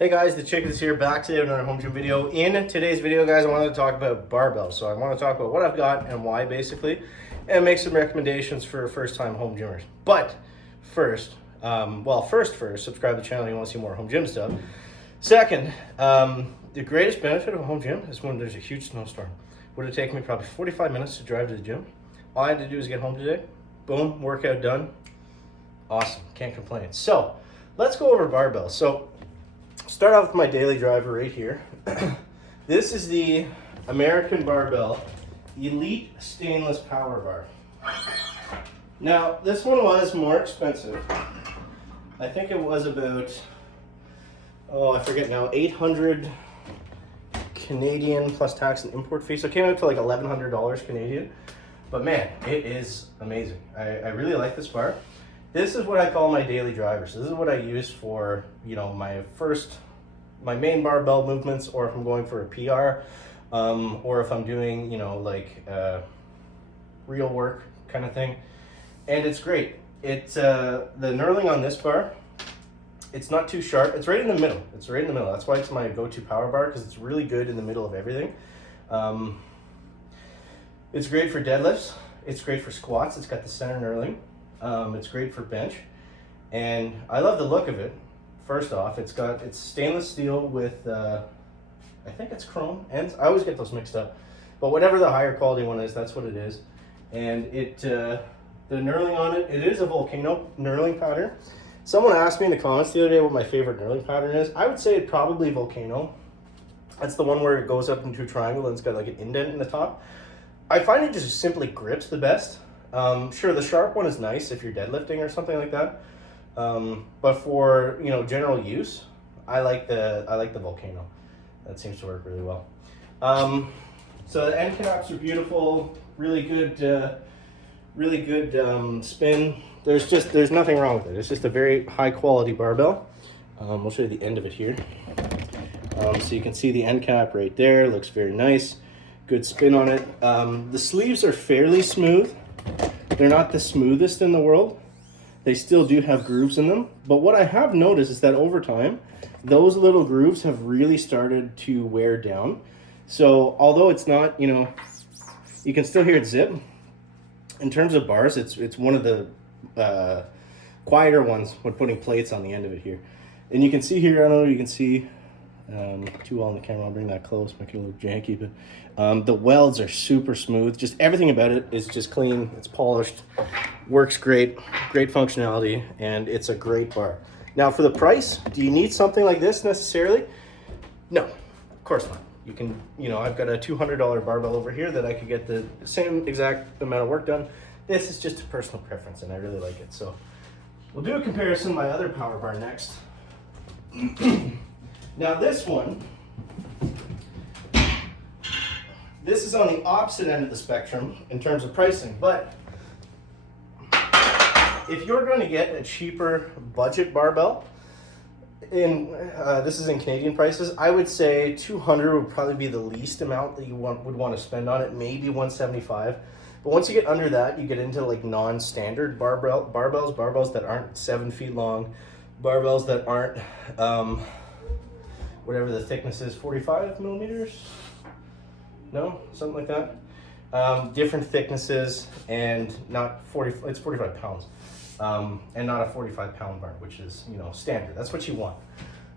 Hey guys, the Chick is here, back today with another home gym video. In today's video, guys, I wanted to talk about barbells. So I want to talk about what I've got and why, basically, and make some recommendations for first-time home gymmers. But first, first, subscribe to the channel if you want to see more home gym stuff. Second, the greatest benefit of a home gym is when there's a huge snowstorm. Would have taken me probably 45 minutes to drive to the gym. All I had to do was get home today. Boom, workout done. Awesome, can't complain. So let's go over barbells. So start off with my daily driver right here. This is the American Barbell Elite Stainless Power Bar. Now, this one was more expensive. I think it was about, I forget now, 800 Canadian plus tax and import fee. So it came out to like $1,100 Canadian. But man, it is amazing. I really like this bar. This is what I call my daily driver. So this is what I use for, my main barbell movements, or if I'm going for a PR, or if I'm doing, real work kind of thing. And it's great. It's the knurling on this bar, it's not too sharp. It's right in the middle. That's why it's my go-to power bar, because it's really good in the middle of everything. It's great for deadlifts. It's great for squats. It's got the center knurling. It's great for bench, and I love the look of it. First off, it's stainless steel with, I think it's chrome, and I always get those mixed up, but whatever the higher quality one is, that's what it is. And the knurling on it, it is a volcano knurling pattern. Someone asked me in the comments the other day what my favorite knurling pattern is. I would say it probably volcano. That's the one where it goes up into a triangle and it's got like an indent in the top. I find it just simply grips the best. Sure, the sharp one is nice if you're deadlifting or something like that. But for general use, I like the volcano. That seems to work really well. So the end caps are beautiful, really good spin. There's nothing wrong with it. It's just a very high quality barbell. We'll show you the end of it here. So you can see the end cap right there. Looks very nice. Good spin on it. The sleeves are fairly smooth. They're not the smoothest in the world. They still do have grooves in them. But what I have noticed is that over time, those little grooves have really started to wear down. So although it's not, you can still hear it zip. In terms of bars, it's one of the quieter ones when putting plates on the end of it here. And you can see here, I don't know if you can see too well on the camera, I'll bring that close, make it a little janky, but the welds are super smooth. Just everything about it is just clean, it's polished, works great functionality, and it's a great bar. Now for the price, do you need something like this necessarily? No, of course not. You can, I've got a $200 barbell over here that I could get the same exact amount of work done. This is just a personal preference and I really like it. So we'll do a comparison of my other power bar next. Now this one, this is on the opposite end of the spectrum in terms of pricing, but if you're going to get a cheaper budget barbell, this is in Canadian prices, I would say 200 would probably be the least amount that you would want to spend on it, maybe 175. But once you get under that, you get into like non-standard barbells that aren't 7 feet long, barbells that aren't whatever the thickness is, 45 millimeters? No, something like that. Different thicknesses, and not 40, it's 45 pounds. And not a 45-pound bar, which is, standard. That's what you want.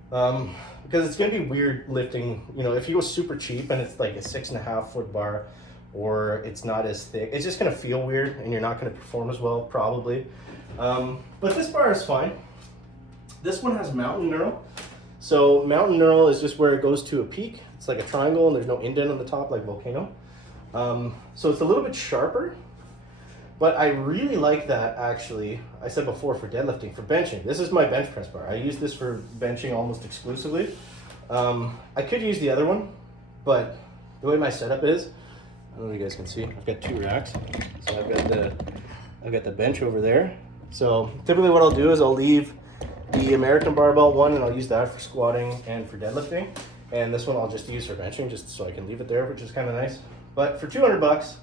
Because it's gonna be weird lifting, if you go super cheap and it's like a 6.5 foot bar, or it's not as thick, it's just gonna feel weird and you're not gonna perform as well, probably. But this bar is fine. This one has mountain knurl. So mountain knurl is just where it goes to a peak. It's like a triangle and there's no indent on the top like volcano. So it's a little bit sharper, but I really like that actually. I said before for deadlifting, for benching. This is my bench press bar. I use this for benching almost exclusively. I could use the other one, but the way my setup is, I don't know if you guys can see, I've got 2 racks. So I've got the bench over there. So typically what I'll do is I'll leave the American barbell one and I'll use that for squatting and for deadlifting. And this one I'll just use for benching, just so I can leave it there, which is kind of nice. But for 200 bucks,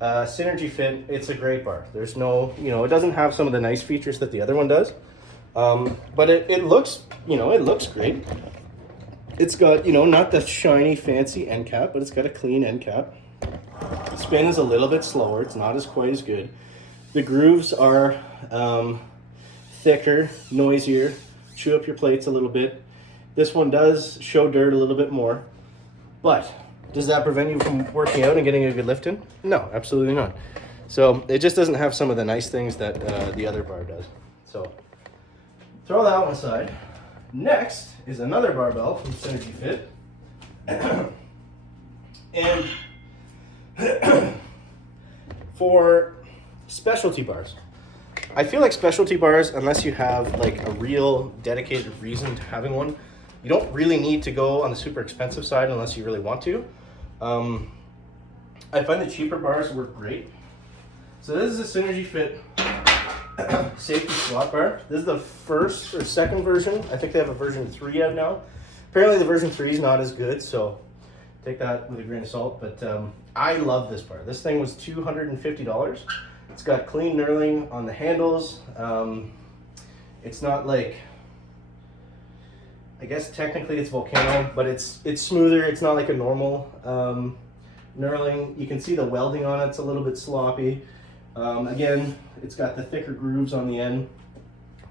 Synergy Fit, it's a great bar. There's no, it doesn't have some of the nice features that the other one does. But it looks, it looks great. It's got, you know, not the shiny fancy end cap, but it's got a clean end cap. Spin is a little bit slower. It's not as quite as good. The grooves are thicker, noisier, chew up your plates a little bit. This one does show dirt a little bit more, but does that prevent you from working out and getting a good lift in? No, absolutely not. So it just doesn't have some of the nice things that the other bar does. So throw that one aside. Next is another barbell from Synergy Fit. And for specialty bars, I feel like specialty bars, unless you have like a real dedicated reason to having one, you don't really need to go on the super expensive side unless you really want to. I find the cheaper bars work great. So this is a Synergy Fit safety squat bar. This is the first or second version. I think they have a version 3 out now. Apparently the version 3 is not as good, so take that with a grain of salt. But I love this bar. This thing was $250. It's got clean knurling on the handles. It's not like, I guess technically it's Volcano, but it's smoother. It's not like a normal knurling. You can see the welding on it. It's a little bit sloppy. Again, it's got the thicker grooves on the end,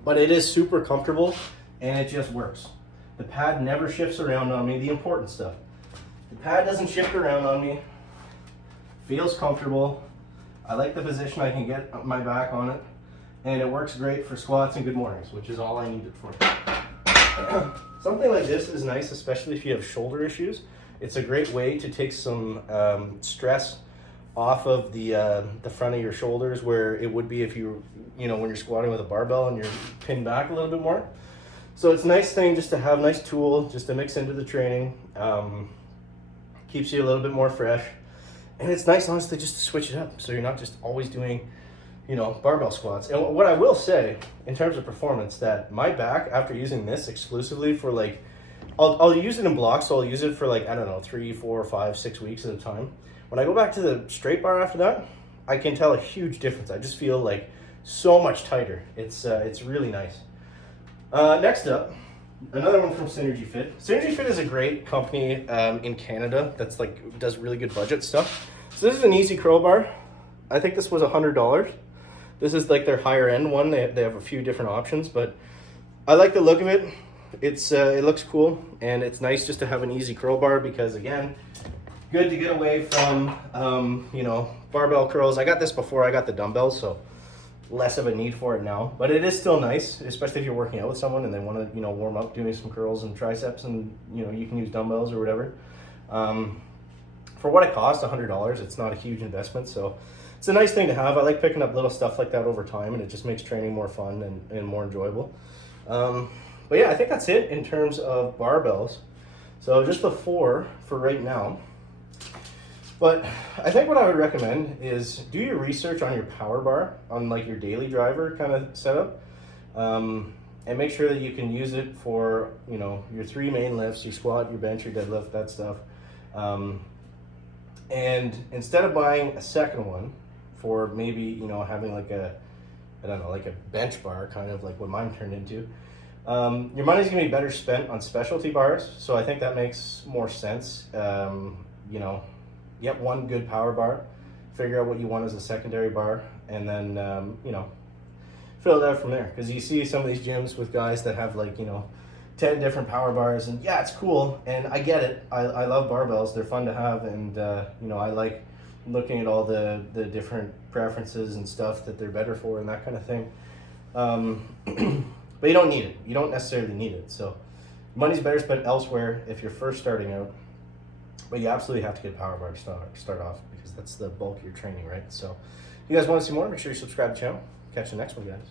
but it is super comfortable and it just works. The pad never shifts around on me, the important stuff. The pad doesn't shift around on me, feels comfortable. I like the position I can get my back on it, and it works great for squats and good mornings, which is all I need it for. Something like this is nice, especially if you have shoulder issues. It's a great way to take some stress off of the front of your shoulders, where it would be if you know, when you're squatting with a barbell and you're pinned back a little bit more. So it's a nice thing just to have, nice tool just to mix into the training. Keeps you a little bit more fresh, and it's nice, honestly, just to switch it up so you're not just always doing, you know, barbell squats. And what I will say in terms of performance, that my back, after using this exclusively for like, I'll use it in blocks, so I'll use it for like, I don't know, 3, 4, 5, 6 weeks at a time. When I go back to the straight bar after that, I can tell a huge difference. I just feel like so much tighter. It's really nice. Next up, another one from Synergy Fit. Synergy Fit is a great company in Canada that's like, does really good budget stuff. So this is an easy curl bar. I think this was $100. This is like their higher end one. They have a few different options, but I like the look of it. It looks cool, and it's nice just to have an easy curl bar because, again, good to get away from you know, barbell curls. I got this before I got the dumbbells, so less of a need for it now, but it is still nice, especially if you're working out with someone and they want to, you know, warm up doing some curls and triceps, and, you know, you can use dumbbells or whatever. For what it costs, $100, it's not a huge investment, so it's a nice thing to have. I like picking up little stuff like that over time, and it just makes training more fun and more enjoyable. But yeah, I think that's it in terms of barbells. So just the 4 for right now. But I think what I would recommend is do your research on your power bar, on like your daily driver kind of setup, and make sure that you can use it for, you know, your 3 main lifts, your squat, your bench, your deadlift, that stuff. And instead of buying a second one for maybe, you know, having like a, I don't know, like a bench bar, kind of like what mine turned into, your money's gonna be better spent on specialty bars. So I think that makes more sense. You know, get one good power bar, figure out what you want as a secondary bar, and then, you know, fill it out from there. Because you see some of these gyms with guys that have like, you know, 10 different power bars, and yeah, it's cool, and I get it. I love barbells, they're fun to have, and you know, I like looking at all the different preferences and stuff that they're better for and that kind of thing. But you don't need it. You don't necessarily need it. So money's better spent elsewhere if you're first starting out. But you absolutely have to get a power bar to start off, because that's the bulk of your training, right? So if you guys want to see more, make sure you subscribe to the channel. Catch you next one, guys.